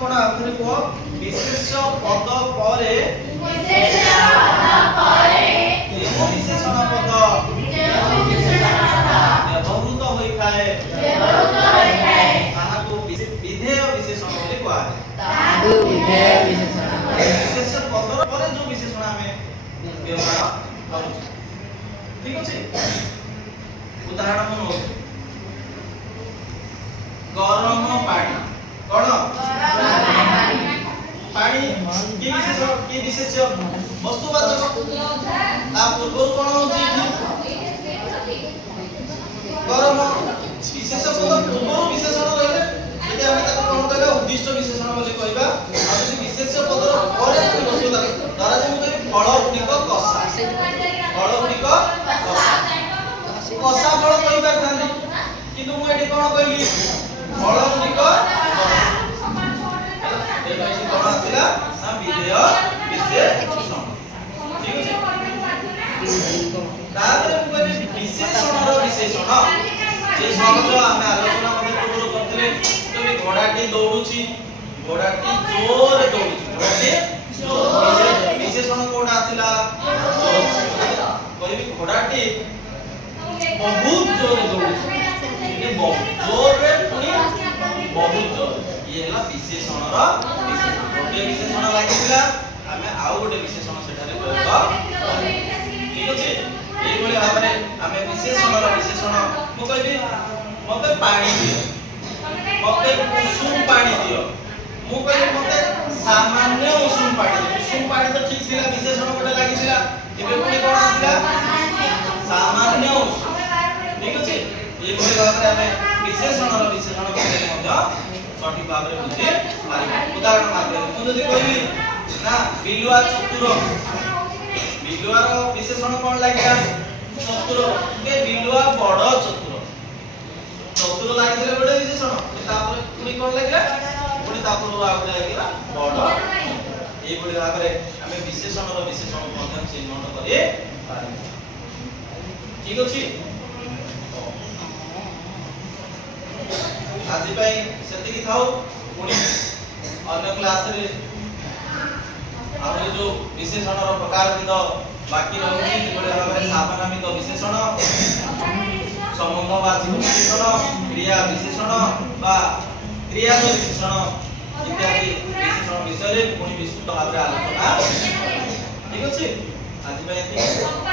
कोन आखिर को विशेष पद परे विशेषण पद व्यवहृत होई थाए ताहाको विधेय विशेषण बोली कहवा ताहाको विधेय विशेषण विशेष पद परे जो विशेषण हमें व्यवहार करू ठीक अछि उदाहरण मन हो गरम पानी कोन पानी की विशेष वस्तुवाचक ता पूर्व कोन होची गरम विशेष पद पूर्व विशेषण रहले यदि हम ताको कोन कहबा उद्दिष्ट विशेषण बोली कहबा आ यदि विशेष पद परे कोन वस्तु तारा जे मुझे फल गुडिक कसा फल गुडिक कसा फल कहि पारथानी किंतु मु एठी कोन कहली फल गुडिक एठी कोन आसिला ना विधेय विशेषण ठीक अछि तापर मु कहली विशेषणर विशेषण जे शब्द हमें आलोचना मध्ये पूर्व करथिले तो घोड़ाटी दौड़ुची घोड़ाटी जोर दौड़ुची घोड़ाटी जोर विशेषण कोड आसिला कहबी घोड़ाटी बहुत जोर दौड़ुची ये बहुत जोर रे पुनी बहुत जोर ये हला विशेषणर विशेषण गोटे विशेषण लागिला हमें आउ गोटे विशेषण सेठारे प्रयोग ठीक अछि एई बोले भाबरे हमें विशेषणर विशेषण मु कहबी मते पानी दियो मते उषुम पानी दियो मु कहबी मते सामान्य उषुम पानी तो ठीक थिला विशेषण गोटे लागिला एबे पुनी कोन आसिला सामान्य उषुम ठीक अछि एई बोले भाबरे हमें विशेषणर विशेषण बोले मध्य सठिक भाबरे बुझे पारिबा उदाहरण माध्यम मु जदि कहबी ना बिलुआ चतुर बिलुआर विशेषण कोन लागिला चतुर के बिलुआ बड़ चतुर चतुर लागिले बडे विशेषण तापर पुनी कोन लागिला पुनी तापर आउटे लागिला बड़ एई बडे भाबरे हमें विशेषणर विशेषण मध्य चिन्हट करि पारिबा ठीक अछि आज पई सेति की थाउ पुनी अन्य क्लास रे आरो जो विशेषणर प्रकार विध बाकी रहउची बडे भाबरे सामानामिक विशेषण संबंधवाचक विशेषण क्रिया विशेषण बा क्रिया विशेषण इत्यादि विशेषण विषय रे पुनी विस्तृत भाबरे आलोचना ठीक अछि आज पई